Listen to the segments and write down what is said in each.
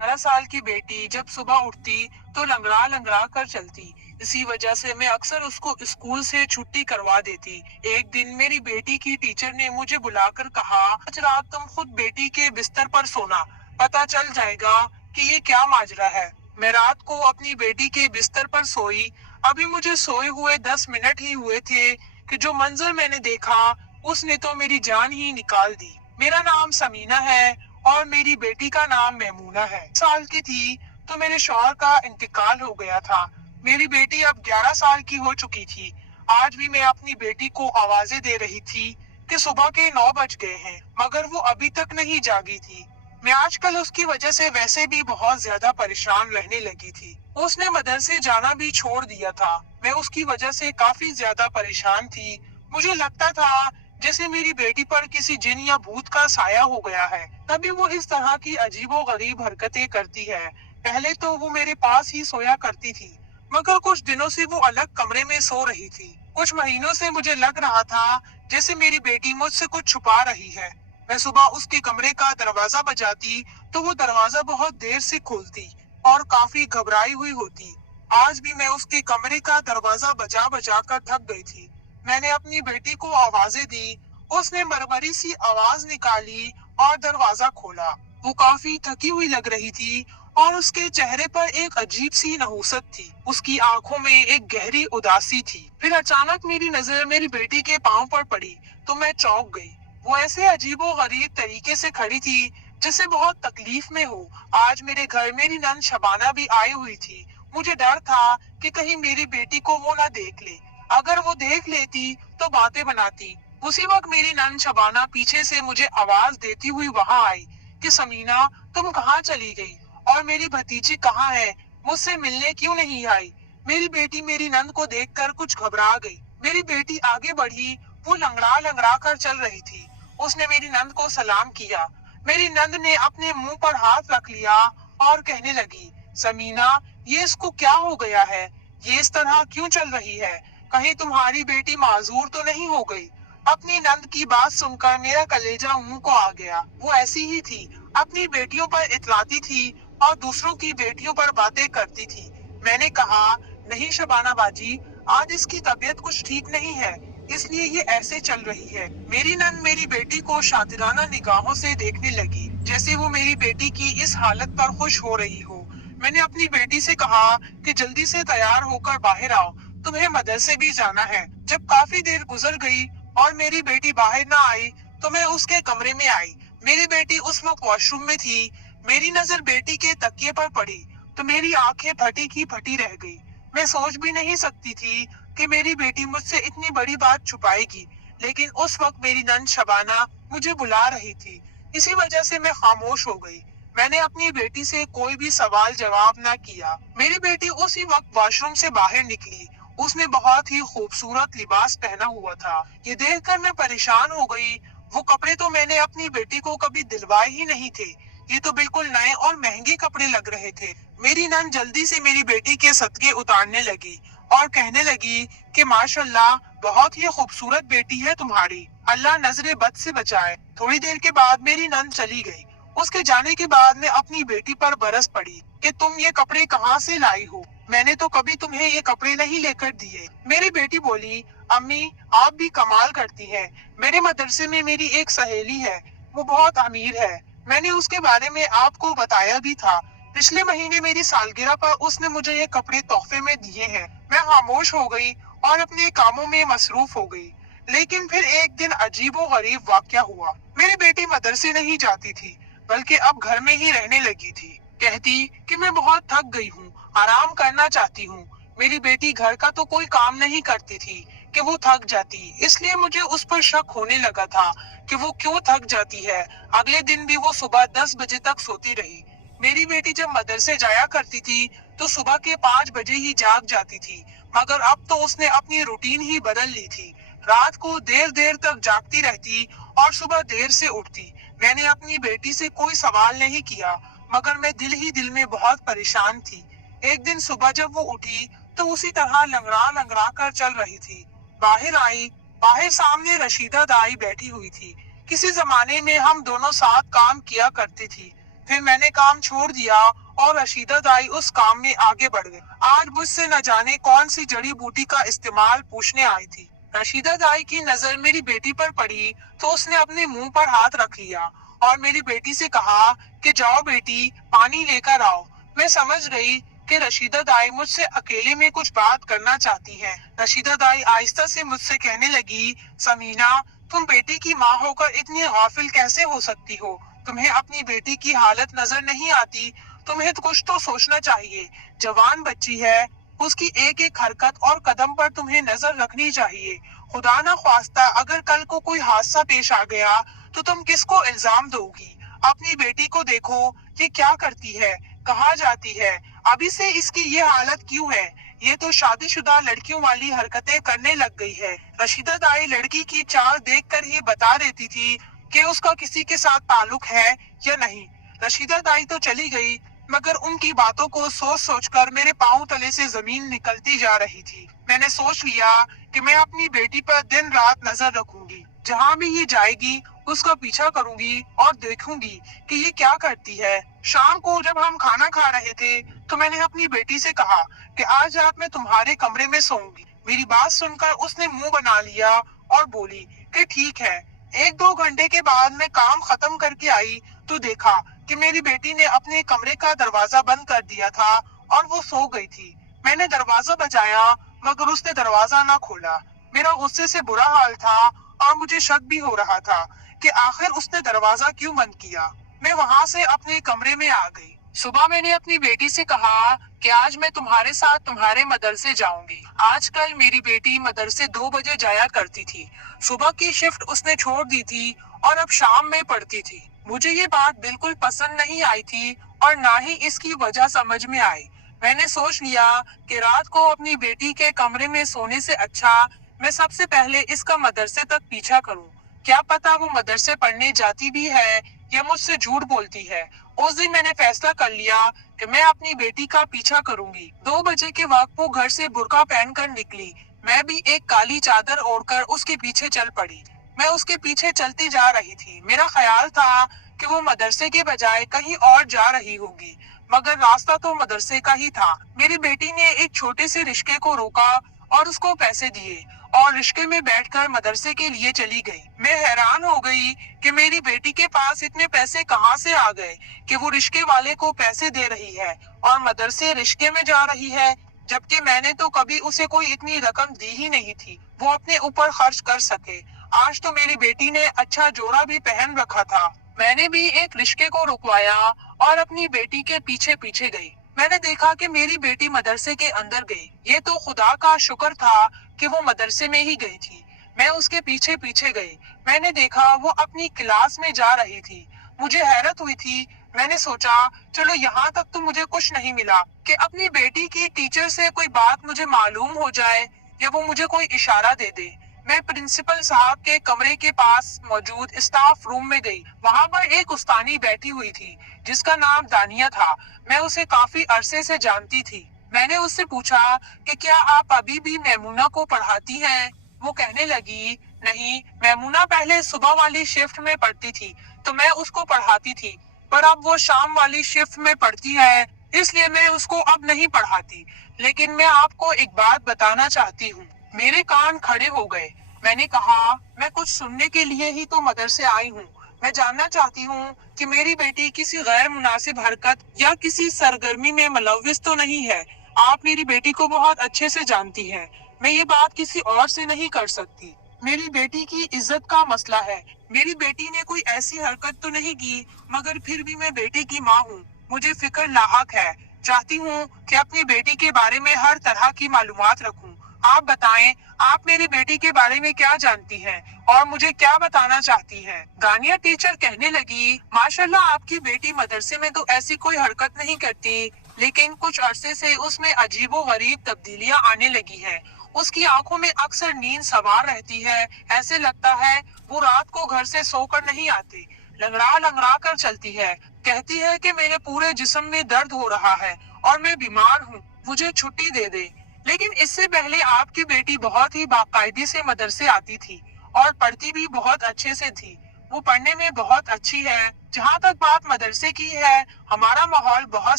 12 साल की बेटी जब सुबह उठती तो लंगड़ा लंगड़ा कर चलती। इसी वजह से मैं अक्सर उसको स्कूल से छुट्टी करवा देती। एक दिन मेरी बेटी की टीचर ने मुझे बुलाकर कहा, आज रात तुम खुद बेटी के बिस्तर पर सोना, पता चल जाएगा कि ये क्या माजरा है। मैं रात को अपनी बेटी के बिस्तर पर सोई। अभी मुझे सोए हुए 10 मिनट ही हुए थे कि जो मंजर मैंने देखा उसने तो मेरी जान ही निकाल दी। मेरा नाम समीना है और मेरी बेटी का नाम मैमूना है। साल की थी तो मेरे शौहर का इंतकाल हो गया था। मेरी बेटी अब 11 साल की हो चुकी थी। आज भी मैं अपनी बेटी को आवाजें दे रही थी कि सुबह के 9 बज गए हैं, मगर वो अभी तक नहीं जागी थी। मैं आजकल उसकी वजह से वैसे भी बहुत ज्यादा परेशान रहने लगी थी। उसने मदरसे जाना भी छोड़ दिया था। मैं उसकी वजह से काफी ज्यादा परेशान थी। मुझे लगता था जैसे मेरी बेटी पर किसी जिन या भूत का साया हो गया है, तभी वो इस तरह की अजीबो गरीब हरकतें करती है। पहले तो वो मेरे पास ही सोया करती थी, मगर कुछ दिनों से वो अलग कमरे में सो रही थी। कुछ महीनों से मुझे लग रहा था जैसे मेरी बेटी मुझसे कुछ छुपा रही है। मैं सुबह उसके कमरे का दरवाजा बजाती तो वो दरवाजा बहुत देर से खोलती और काफी घबराई हुई होती। आज भी मैं उसके कमरे का दरवाजा बजा बजा कर थक गई थी। मैंने अपनी बेटी को आवाजें दी। उसने मरमरी सी आवाज निकाली और दरवाजा खोला। वो काफी थकी हुई लग रही थी और उसके चेहरे पर एक अजीब सी नहुसत थी। उसकी आंखों में एक गहरी उदासी थी। फिर अचानक मेरी नजर मेरी बेटी के पांव पर पड़ी तो मैं चौंक गई। वो ऐसे अजीबो गरीब तरीके से खड़ी थी जैसे बहुत तकलीफ में हो। आज मेरे घर मेरी नंद शबाना भी आई हुई थी। मुझे डर था कि कहीं मेरी बेटी को वो ना देख ले। अगर वो देख लेती तो बातें बनाती। उसी वक्त मेरी नंद शबाना पीछे से मुझे आवाज देती हुई वहां आई कि समीना, तुम कहाँ चली गई और मेरी भतीजी कहाँ है, मुझसे मिलने क्यों नहीं आई। मेरी बेटी मेरी नंद को देखकर कुछ घबरा गई। मेरी बेटी आगे बढ़ी। वो लंगड़ा लंगड़ा कर चल रही थी। उसने मेरी नंद को सलाम किया। मेरी नंद ने अपने मुंह पर हाथ रख लिया और कहने लगी, समीना, ये इसको क्या हो गया है, ये इस तरह क्यों चल रही है, कहीं तुम्हारी बेटी माजूर तो नहीं हो गई। अपनी नंद की बात सुनकर मेरा कलेजा मुंह को आ गया। वो ऐसी ही थी, अपनी बेटियों पर इतलाती थी और दूसरों की बेटियों पर बातें करती थी। मैंने कहा, नहीं शबाना बाजी, आज इसकी तबीयत कुछ ठीक नहीं है, इसलिए ये ऐसे चल रही है। मेरी नंद मेरी बेटी को शातिराना निगाहों से देखने लगी, जैसे वो मेरी बेटी की इस हालत पर खुश हो रही हो। मैंने अपनी बेटी से कहा कि जल्दी से तैयार होकर बाहर आओ, तुम्हें मदरसे भी जाना है। जब काफी देर गुजर गई और मेरी बेटी बाहर ना आई तो मैं उसके कमरे में आई। मेरी बेटी उस वक्त वॉशरूम में थी। मेरी नजर बेटी के तकिए पर पड़ी तो मेरी आंखें फटी की फटी रह गई। मैं सोच भी नहीं सकती थी कि मेरी बेटी मुझसे इतनी बड़ी बात छुपाएगी, लेकिन उस वक्त मेरी नंद शबाना मुझे बुला रही थी। इसी वजह से मैं खामोश हो गई। मैंने अपनी बेटी से कोई भी सवाल जवाब ना किया। मेरी बेटी उसी वक्त वॉशरूम से बाहर निकली। उसने बहुत ही खूबसूरत लिबास पहना हुआ था। ये देखकर मैं परेशान हो गई। वो कपड़े तो मैंने अपनी बेटी को कभी दिलवाए ही नहीं थे। ये तो बिल्कुल नए और महंगे कपड़े लग रहे थे। मेरी नंद जल्दी से मेरी बेटी के सदके उतारने लगी और कहने लगी कि माशाल्लाह, बहुत ही खूबसूरत बेटी है तुम्हारी, अल्लाह नजरे बद से बचाए। थोड़ी देर के बाद मेरी नंद चली गई। उसके जाने के बाद मैं अपनी बेटी पर बरस पड़ी कि तुम ये कपड़े कहाँ से लाई हो, मैंने तो कभी तुम्हें ये कपड़े नहीं लेकर दिए। मेरी बेटी बोली, अम्मी, आप भी कमाल करती हैं। मेरे मदरसे में मेरी एक सहेली है, वो बहुत अमीर है। मैंने उसके बारे में आपको बताया भी था। पिछले महीने मेरी सालगिरह पर उसने मुझे ये कपड़े तोहफे में दिए हैं। मैं खामोश हो गई और अपने कामों में मसरूफ हो गई। लेकिन फिर एक दिन अजीबो गरीब वाकया हुआ। मेरी बेटी मदरसे नहीं जाती थी, बल्कि अब घर में ही रहने लगी थी। कहती कि मैं बहुत थक गई हूँ, आराम करना चाहती हूँ। मेरी बेटी घर का तो कोई काम नहीं करती थी कि वो थक जाती, इसलिए मुझे उस पर शक होने लगा था कि वो क्यों थक जाती है। अगले दिन भी वो सुबह 10 बजे तक सोती रही। मेरी बेटी जब मदरसे जाया करती थी तो सुबह के 5 बजे ही जाग जाती थी, मगर अब तो उसने अपनी रूटीन ही बदल ली थी। रात को देर देर तक जागती रहती और सुबह देर से उठती। मैंने अपनी बेटी से कोई सवाल नहीं किया, मगर मैं दिल ही दिल में बहुत परेशान थी। एक दिन सुबह जब वो उठी तो उसी तरह लंगड़ा लंगड़ा कर चल रही थी। बाहर आई। बाहर सामने रशीदा दाई बैठी हुई थी। किसी जमाने में हम दोनों साथ काम किया करती थी। फिर मैंने काम छोड़ दिया और रशीदा दाई उस काम में आगे बढ़ गई। आज मुझसे न जाने कौन सी जड़ी बूटी का इस्तेमाल पूछने आई थी। रशीदा दाई की नजर मेरी बेटी पर पड़ी तो उसने अपने मुंह पर हाथ रख लिया और मेरी बेटी से कहा कि जाओ बेटी, पानी लेकर आओ। मैं समझ गई कि रशीदा दाई मुझसे अकेले में कुछ बात करना चाहती है। रशीदा दाई आहिस्ता से मुझसे कहने लगी, समीना, तुम बेटी की माँ होकर इतनी गाफिल कैसे हो सकती हो? तुम्हें अपनी बेटी की हालत नजर नहीं आती? तुम्हें तो कुछ तो सोचना चाहिए। जवान बच्ची है, उसकी एक एक हरकत और कदम पर तुम्हें नजर रखनी चाहिए। खुदा ना ख्वास्ता अगर कल को कोई हादसा पेश आ गया तो तुम किसको इल्जाम दोगी? अपनी बेटी को देखो, ये क्या करती है, कहाँ जाती है, अभी से इसकी ये हालत क्यों है? ये तो शादीशुदा लड़कियों वाली हरकतें करने लग गई है। रशीदा दाई लड़की की चाल देखकर ही बता देती थी कि उसका किसी के साथ ताल्लुक है या नहीं। रशीदा दाई तो चली गई, मगर उनकी बातों को सोच सोचकर मेरे पांव तले से जमीन निकलती जा रही थी। मैंने सोच लिया कि मैं अपनी बेटी पर दिन रात नजर रखूंगी। जहाँ भी ये जाएगी उसका पीछा करूंगी और देखूंगी कि ये क्या करती है। शाम को जब हम खाना खा रहे थे तो मैंने अपनी बेटी से कहा कि आज रात मैं तुम्हारे कमरे में सोऊंगी। मेरी बात सुनकर उसने मुंह बना लिया और बोली कि ठीक है। एक दो घंटे के बाद मैं काम खत्म करके आई तो देखा कि मेरी बेटी ने अपने कमरे का दरवाजा बंद कर दिया था और वो सो गई थी। मैंने दरवाजा बजाया मगर उसने दरवाजा ना खोला। मेरा गुस्से से बुरा हाल था और मुझे शक भी हो रहा था कि आखिर उसने दरवाजा क्यों बंद किया। मैं वहां से अपने कमरे में आ गई। सुबह मैंने अपनी बेटी से कहा कि आज मैं तुम्हारे साथ तुम्हारे मदरसे जाऊंगी। आजकल मेरी बेटी मदरसे 2 बजे जाया करती थी। सुबह की शिफ्ट उसने छोड़ दी थी और अब शाम में पढ़ती थी। मुझे ये बात बिल्कुल पसंद नहीं आई थी और ना ही इसकी वजह समझ में आई। मैंने सोच लिया कि रात को अपनी बेटी के कमरे में सोने से अच्छा मैं सबसे पहले इसका मदरसे तक पीछा करूं। क्या पता वो मदरसे पढ़ने जाती भी है या मुझसे झूठ बोलती है। उस दिन मैंने फैसला कर लिया कि मैं अपनी बेटी का पीछा करूंगी। 2 बजे के वक्त वो घर से बुर्का पहनकर निकली। मैं भी एक काली चादर ओढ़कर उसके पीछे चल पड़ी। मैं उसके पीछे चलती जा रही थी। मेरा ख्याल था कि वो मदरसे के बजाय कहीं और जा रही होगी, मगर रास्ता तो मदरसे का ही था। मेरी बेटी ने एक छोटे से रिक्शे को रोका और उसको पैसे दिए और रिक्शे में बैठकर मदरसे के लिए चली गई। मैं हैरान हो गई कि मेरी बेटी के पास इतने पैसे कहाँ से आ गए कि वो रिक्शे वाले को पैसे दे रही है और मदरसे रिक्शे में जा रही है, जबकि मैंने तो कभी उसे कोई इतनी रकम दी ही नहीं थी वो अपने ऊपर खर्च कर सके। आज तो मेरी बेटी ने अच्छा जोड़ा भी पहन रखा था। मैंने भी एक रिक्शे को रुकवाया और अपनी बेटी के पीछे पीछे गई। मैंने देखा कि मेरी बेटी मदरसे के अंदर गई। ये तो खुदा का शुक्र था कि वो मदरसे में ही गई थी। मैं उसके पीछे पीछे गई। मैंने देखा वो अपनी क्लास में जा रही थी। मुझे हैरत हुई थी। मैंने सोचा चलो यहाँ तक तो मुझे कुछ नहीं मिला कि अपनी बेटी की टीचर से कोई बात मुझे मालूम हो जाए या वो मुझे कोई इशारा दे दे। मैं प्रिंसिपल साहब के कमरे के पास मौजूद स्टाफ रूम में गई। वहाँ पर एक उस्तानी बैठी हुई थी जिसका नाम दानिया था। मैं उसे काफी अरसे से जानती थी। मैंने उससे पूछा कि क्या आप अभी भी मैमूना को पढ़ाती हैं? वो कहने लगी, नहीं, मैमूना पहले सुबह वाली शिफ्ट में पढ़ती थी तो मैं उसको पढ़ाती थी, पर अब वो शाम वाली शिफ्ट में पढ़ती है, इसलिए मैं उसको अब नहीं पढ़ाती। लेकिन मैं आपको एक बात बताना चाहती हूँ। मेरे कान खड़े हो गए। मैंने कहा, मैं कुछ सुनने के लिए ही तो मदरसे आई हूँ। मैं जानना चाहती हूँ कि मेरी बेटी किसी गैर मुनासिब हरकत या किसी सरगर्मी में मुलव्विस तो नहीं है। आप मेरी बेटी को बहुत अच्छे से जानती हैं। मैं ये बात किसी और से नहीं कर सकती। मेरी बेटी की इज्जत का मसला है। मेरी बेटी ने कोई ऐसी हरकत तो नहीं की, मगर फिर भी मैं बेटी की माँ हूँ। मुझे फिक्र लाहक है। चाहती हूँ कि अपनी बेटी के बारे में हर तरह की मालूमात रखूं। आप बताएं, आप मेरी बेटी के बारे में क्या जानती हैं और मुझे क्या बताना चाहती हैं? दानिया टीचर कहने लगी, माशाल्लाह आपकी बेटी मदरसे में तो ऐसी कोई हरकत नहीं करती, लेकिन कुछ अरसे से उसमें अजीबो गरीब तब्दीलियां आने लगी हैं। उसकी आंखों में अक्सर नींद सवार रहती है। ऐसे लगता है वो रात को घर से सोकर नहीं आती। लंगड़ा लंगड़ा कर चलती है। कहती है कि मेरे पूरे जिस्म में दर्द हो रहा है और मैं बीमार हूँ, मुझे छुट्टी दे दे। लेकिन इससे पहले आपकी बेटी बहुत ही बाकायदे से मदरसे आती थी और पढ़ती भी बहुत अच्छे से थी। वो पढ़ने में बहुत अच्छी है जहाँ तक बात मदरसे की है, हमारा माहौल बहुत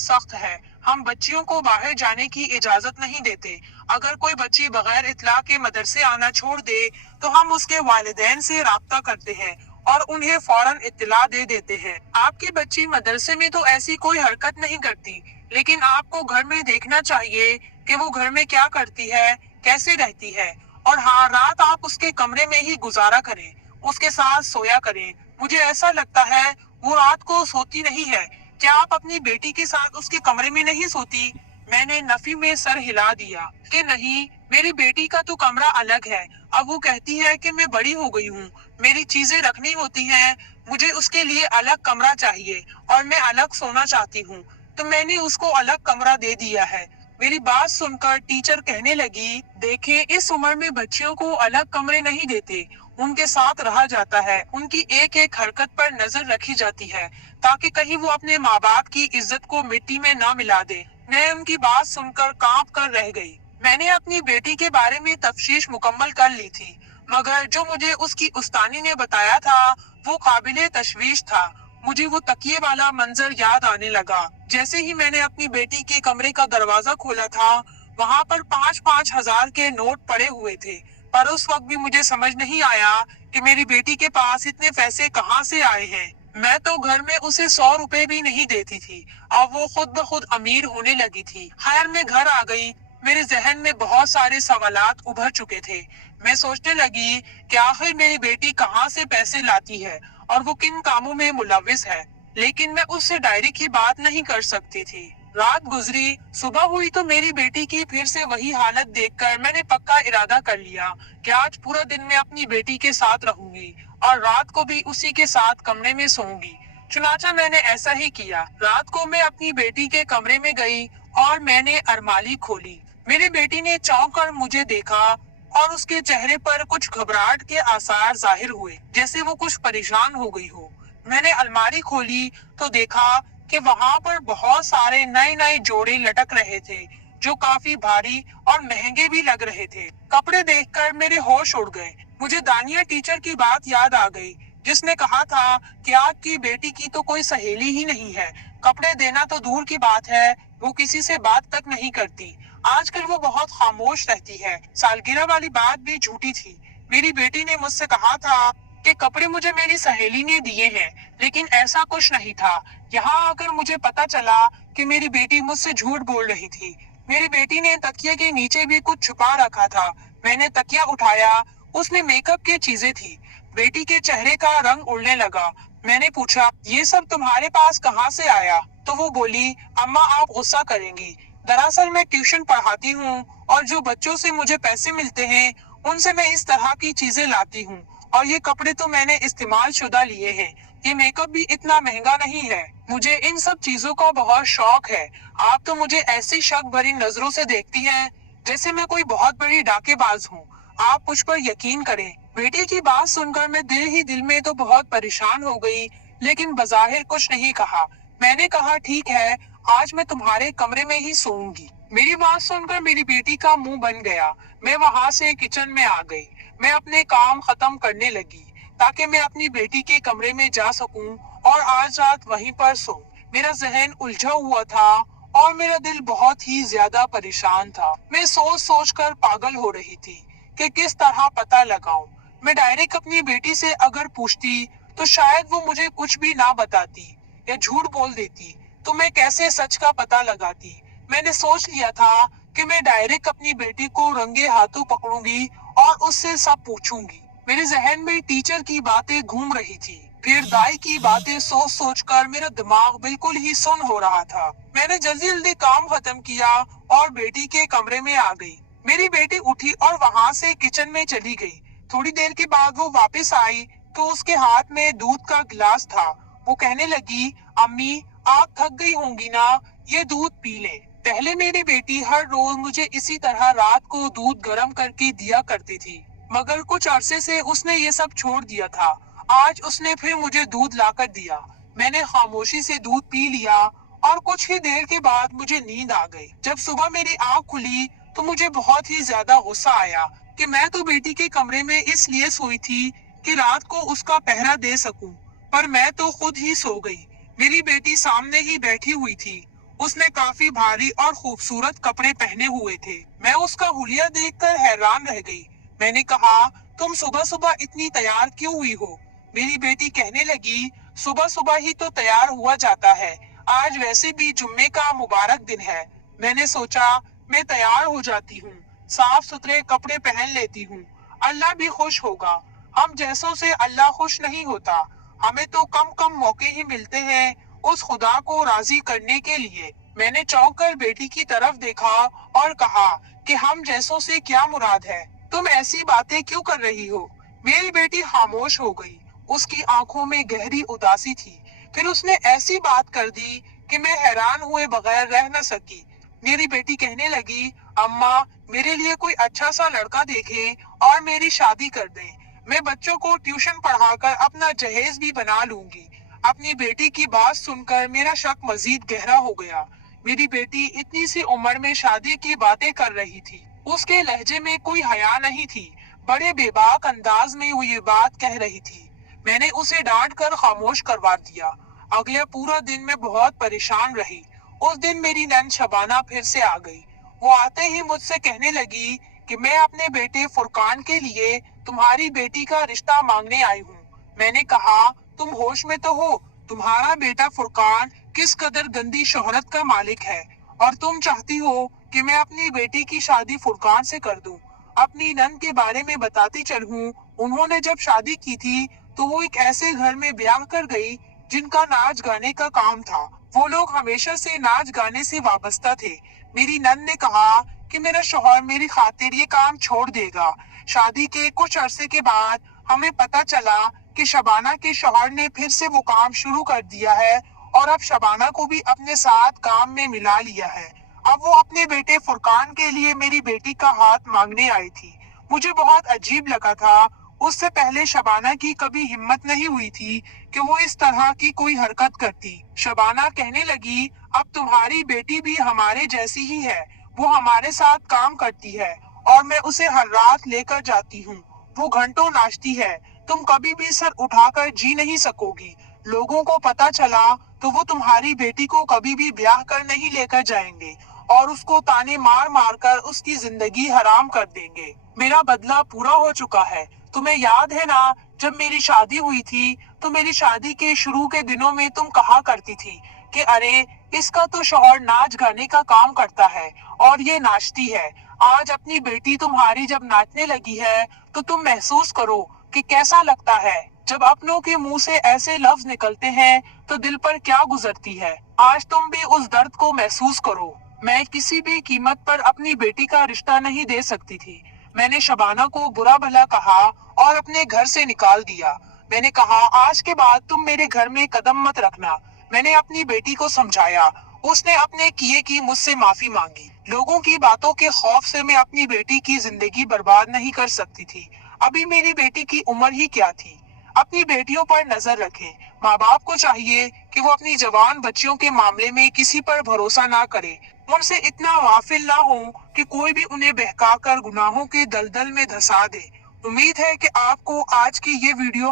सख्त है। हम बच्चियों को बाहर जाने की इजाजत नहीं देते। अगर कोई बच्ची बगैर इत्तला के मदरसे आना छोड़ दे, तो हम उसके वालिदैन से राब्ता करते हैं और उन्हें फौरन इत्तला दे देते हैं। आपकी बच्ची मदरसे में तो ऐसी कोई हरकत नहीं करती, लेकिन आपको घर में देखना चाहिए कि वो घर में क्या करती है, कैसे रहती है। और हाँ, रात आप उसके कमरे में ही गुजारा करें, उसके साथ सोया करें। मुझे ऐसा लगता है वो रात को सोती नहीं है। क्या आप अपनी बेटी के साथ उसके कमरे में नहीं सोती? मैंने नफी में सर हिला दिया कि नहीं, मेरी बेटी का तो कमरा अलग है। अब वो कहती है कि मैं बड़ी हो गई हूँ, मेरी चीजें रखनी होती हैं, मुझे उसके लिए अलग कमरा चाहिए और मैं अलग सोना चाहती हूँ, तो मैंने उसको अलग कमरा दे दिया है। मेरी बात सुनकर टीचर कहने लगी, देखें, इस उम्र में बच्चियों को अलग कमरे नहीं देते, उनके साथ रहा जाता है, उनकी एक एक हरकत पर नजर रखी जाती है, ताकि कहीं वो अपने माँ बाप की इज्जत को मिट्टी में ना मिला दे। मैं उनकी बात सुनकर कांप कर रह गई। मैंने अपनी बेटी के बारे में तफ्तीश मुकम्मल कर ली थी, मगर जो मुझे उसकी उस्तानी ने बताया था, वो काबिले तशवीश था। मुझे वो तकिए वाला मंजर याद आने लगा। जैसे ही मैंने अपनी बेटी के कमरे का दरवाजा खोला था, वहाँ पर 5-5 हजार के नोट पड़े हुए थे। पर उस वक्त भी मुझे समझ नहीं आया कि मेरी बेटी के पास इतने पैसे कहाँ से आए हैं। मैं तो घर में उसे 100 रुपए भी नहीं देती थी। अब वो खुद ब खुद अमीर होने लगी थी। खैर, मैं घर आ गई। मेरे जहन में बहुत सारे सवालात उभर चुके थे। मैं सोचने लगी कि आखिर मेरी बेटी कहाँ से पैसे लाती है और वो किन कामों में मुलविस है, लेकिन मैं उससे डायरेक्ट की बात नहीं कर सकती थी। रात गुजरी, सुबह हुई तो मेरी बेटी की फिर से वही हालत देखकर मैंने पक्का इरादा कर लिया कि आज पूरा दिन मैं अपनी बेटी के साथ रहूंगी और रात को भी उसी के साथ कमरे में सोऊंगी। चुनाचा मैंने ऐसा ही किया। रात को मैं अपनी बेटी के कमरे में गई और मैंने अलमारी खोली। मेरी बेटी ने चौंक कर मुझे देखा और उसके चेहरे पर कुछ घबराहट के आसार जाहिर हुए, जैसे वो कुछ परेशान हो गई हो। मैंने अलमारी खोली तो देखा कि वहाँ पर बहुत सारे नए नए जोड़े लटक रहे थे, जो काफी भारी और महंगे भी लग रहे थे। कपड़े देखकर मेरे होश उड़ गए। मुझे दानिया टीचर की बात याद आ गई, जिसने कहा था कि आपकी बेटी की तो कोई सहेली ही नहीं है। कपड़े देना तो दूर की बात है, वो किसी से बात तक नहीं करती। आजकल वो बहुत खामोश रहती है। सालगिरह वाली बात भी झूठी थी। मेरी बेटी ने मुझसे कहा था कि कपड़े मुझे मेरी सहेली ने दिए हैं, लेकिन ऐसा कुछ नहीं था। यहाँ आकर मुझे पता चला कि मेरी बेटी मुझसे झूठ बोल रही थी। मेरी बेटी ने तकिया के नीचे भी कुछ छुपा रखा था। मैंने तकिया उठाया, उसमें मेकअप की चीजें थी। बेटी के चेहरे का रंग उड़ने लगा। मैंने पूछा, ये सब तुम्हारे पास कहाँ से आया? तो वो बोली, अम्मा आप गुस्सा करेंगी, दरअसल मैं ट्यूशन पढ़ाती हूँ और जो बच्चों से मुझे पैसे मिलते हैं, उनसे मैं इस तरह की चीजें लाती हूँ। और ये कपड़े तो मैंने इस्तेमाल शुदा लिए हैं। ये मेकअप भी इतना महंगा नहीं है। मुझे इन सब चीजों का बहुत शौक है। आप तो मुझे ऐसी शक भरी नजरों से देखती हैं, जैसे मैं कोई बहुत बड़ी डाकेबाज हूँ। आप मुझ पर यकीन करें। बेटी की बात सुनकर मैं दिल ही दिल में तो बहुत परेशान हो गई, लेकिन बज़ाहिर कुछ नहीं कहा। मैंने कहा, ठीक है, आज मैं तुम्हारे कमरे में ही सोऊंगी। मेरी बात सुनकर मेरी बेटी का मुंह बन गया। मैं वहां से किचन में आ गई। मैं अपने काम खत्म करने लगी ताकि मैं अपनी बेटी के कमरे में जा सकूं और आज रात वहीं पर सो। मेरा जहन उलझा हुआ था और मेरा दिल बहुत ही ज्यादा परेशान था। मैं सोच सोच कर पागल हो रही थी कि किस तरह पता लगाऊं। मैं डायरेक्ट अपनी बेटी से अगर पूछती तो शायद वो मुझे कुछ भी ना बताती या झूठ बोल देती, तो मैं कैसे सच का पता लगाती। मैंने सोच लिया था कि मैं डायरेक्ट अपनी बेटी को रंगे हाथों पकड़ूंगी और उससे सब पूछूंगी। मेरे जहन में टीचर की बातें घूम रही थी, फिर दाई की बातें सोच सोच कर मेरा दिमाग बिल्कुल ही सुन्न हो रहा था। मैंने जल्दी जल्दी काम खत्म किया और बेटी के कमरे में आ गई। मेरी बेटी उठी और वहां से किचन में चली गई। थोड़ी देर के बाद वो वापस आई तो उसके हाथ में दूध का गिलास था। वो कहने लगी, अम्मी आप थक गई होंगी ना, ये दूध पी ले। पहले मेरी बेटी हर रोज मुझे इसी तरह रात को दूध गर्म करके दिया करती थी, मगर कुछ अरसे से उसने ये सब छोड़ दिया था। आज उसने फिर मुझे दूध लाकर दिया। मैंने खामोशी से दूध पी लिया और कुछ ही देर के बाद मुझे नींद आ गई। जब सुबह मेरी आँख खुली तो मुझे बहुत ही ज्यादा गुस्सा आया कि मैं तो बेटी के कमरे में इसलिए सोई थी कि रात को उसका पहरा दे सकूं, पर मैं तो खुद ही सो गई। मेरी बेटी सामने ही बैठी हुई थी। उसने काफी भारी और खूबसूरत कपड़े पहने हुए थे। मैं उसका हुलिया देखकर हैरान रह गई। मैंने कहा, तुम सुबह सुबह इतनी तैयार क्यों हुई हो? मेरी बेटी कहने लगी, सुबह सुबह ही तो तैयार हुआ जाता है। आज वैसे भी जुम्मे का मुबारक दिन है। मैंने सोचा, मैं तैयार हो जाती हूँ, साफ सुथरे कपड़े पहन लेती हूँ। अल्लाह भी खुश होगा। हम जैसों से अल्लाह खुश नहीं होता। हमें तो कम कम मौके ही मिलते हैं उस खुदा को राजी करने के लिए। मैंने चौंक कर बेटी की तरफ देखा और कहा कि हम जैसों से क्या मुराद है? तुम ऐसी बातें क्यों कर रही हो? मेरी बेटी खामोश हो गई। उसकी आंखों में गहरी उदासी थी। फिर उसने ऐसी बात कर दी कि मैं हैरान हुए बगैर रह न सकी। मेरी बेटी कहने लगी, अम्मा, मेरे लिए कोई अच्छा सा लड़का देखें और मेरी शादी कर दें। मैं बच्चों को ट्यूशन पढ़ाकर अपना जहेज भी बना लूंगी। अपनी बेटी की बात सुनकर मेरा शक मजीद गहरा हो गया। मेरी बेटी इतनी सी उम्र में शादी की बातें कर रही थी। उसके लहजे में कोई हया नहीं थी। बड़े बेबाक अंदाज में वो ये बात कह रही थी। मैंने उसे डांट कर खामोश करवा दिया। अगले पूरा दिन मैं बहुत परेशान रही। उस दिन मेरी नंद शबाना फिर से आ गई। वो आते ही मुझसे कहने लगी कि मैं अपने बेटे फुरकान के लिए तुम्हारी बेटी का रिश्ता मांगने आई हूँ। मैंने कहा, तुम होश में तो हो? तुम्हारा बेटा फुरकान किस कदर गंदी शोहरत का मालिक है, और तुम चाहती हो कि मैं अपनी बेटी की शादी फुरकान से कर दूं। अपनी नंद के बारे में बताती चलूं, उन्होंने जब शादी की थी तो वो एक ऐसे घर में ब्याह कर गई जिनका नाच गाने का काम था। वो लोग हमेशा से नाच गाने से वाबस्ता थे। मेरी नंद ने कहा कि मेरा शौहर मेरी खातिर ये काम छोड़ देगा। शादी के कुछ अरसे के बाद हमें पता चला कि शबाना के शौहर ने फिर से वो काम शुरू कर दिया है और अब शबाना को भी अपने साथ काम में मिला लिया है। अब वो अपने बेटे फुरकान के लिए मेरी बेटी का हाथ मांगने आई थी। मुझे बहुत अजीब लगा था। उससे पहले शबाना की कभी हिम्मत नहीं हुई थी कि वो इस तरह की कोई हरकत करती। शबाना कहने लगी, अब तुम्हारी बेटी भी हमारे जैसी ही है। वो हमारे साथ काम करती है और मैं उसे हर रात लेकर जाती हूँ। वो घंटों नाचती है। तुम कभी भी सर उठाकर जी नहीं सकोगी। लोगों को पता चला तो वो तुम्हारी बेटी को कभी भी ब्याह कर नहीं लेकर जाएंगे और उसको ताने मार मार कर उसकी जिंदगी हराम कर देंगे। मेरा बदला पूरा हो चुका है। तुम्हें याद है ना, जब मेरी शादी हुई थी तो मेरी शादी के शुरू के दिनों में तुम कहा करती थी कि अरे, इसका तो शौहर नाच गाने का काम करता है और ये नाचती है। आज अपनी बेटी तुम्हारी जब नाचने लगी है तो तुम महसूस करो कि कैसा लगता है। जब अपनों के मुंह से ऐसे लफ्ज निकलते हैं तो दिल पर क्या गुजरती है। आज तुम भी उस दर्द को महसूस करो। मैं किसी भी कीमत पर अपनी बेटी का रिश्ता नहीं दे सकती थी। मैंने शबाना को बुरा भला कहा और अपने घर से निकाल दिया। मैंने कहा, आज के बाद तुम मेरे घर में कदम मत रखना। मैंने अपनी बेटी को समझाया। उसने अपने किए की मुझसे माफी मांगी। लोगों की बातों के खौफ से मैं अपनी बेटी की जिंदगी बर्बाद नहीं कर सकती थी। अभी मेरी बेटी की उम्र ही क्या थी। अपनी बेटियों पर नजर रखें। माँ बाप को चाहिए कि वो अपनी जवान बच्चियों के मामले में किसी पर भरोसा ना करे। उनसे इतना गाफिल ना हो कि कोई भी उन्हें बहकाकर गुनाहों के दलदल में धंसा दे। उम्मीद है कि आपको आज की ये वीडियो